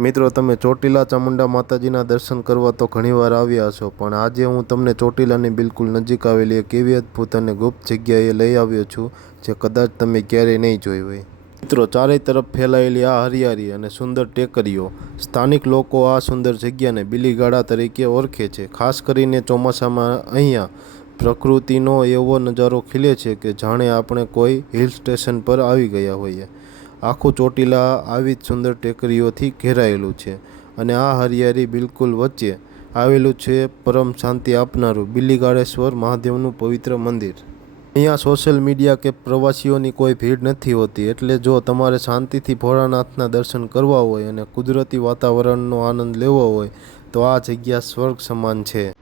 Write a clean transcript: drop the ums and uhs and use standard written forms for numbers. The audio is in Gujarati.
મિત્રો, તમે ચોટીલા ચામુંડા માતાજીના દર્શન કરવા તો ઘણીવાર આવ્યા છો, પણ આજે હું તમને ચોટીલાની બિલકુલ નજીક આવેલી એક એવી અદ્ભુત અને ગુપ્ત જગ્યાએ લઈ આવ્યો છું જે કદાચ તમે ક્યારેય નહીં જોઈ હોય. મિત્રો, ચારે તરફ ફેલાયેલી આ હરિયાળી અને સુંદર ટેકરીઓ, સ્થાનિક લોકો આ સુંદર જગ્યાને બીલીગાળા તરીકે ઓળખે છે. ખાસ કરીને ચોમાસામાં અહીંયા પ્રકૃતિનો એવો નજારો ખીલે છે કે જાણે આપણે કોઈ હિલ સ્ટેશન પર આવી ગયા હોઈએ. આખું ચોટીલા આવી જ સુંદર ટેકરીઓથી ઘેરાયેલું છે અને આ હરિયાળી બિલકુલ વચ્ચે આવેલું છે પરમ શાંતિ આપનારું બીલીગાળેશ્વર મહાદેવનું પવિત્ર મંદિર. અહીંયા સોશિયલ મીડિયા કે પ્રવાસીઓની કોઈ ભીડ નથી હોતી, એટલે જો તમારે શાંતિથી ભોળાનાથના દર્શન કરવા હોય અને કુદરતી વાતાવરણનો આનંદ લેવો હોય તો આ જગ્યા સ્વર્ગ સમાન છે.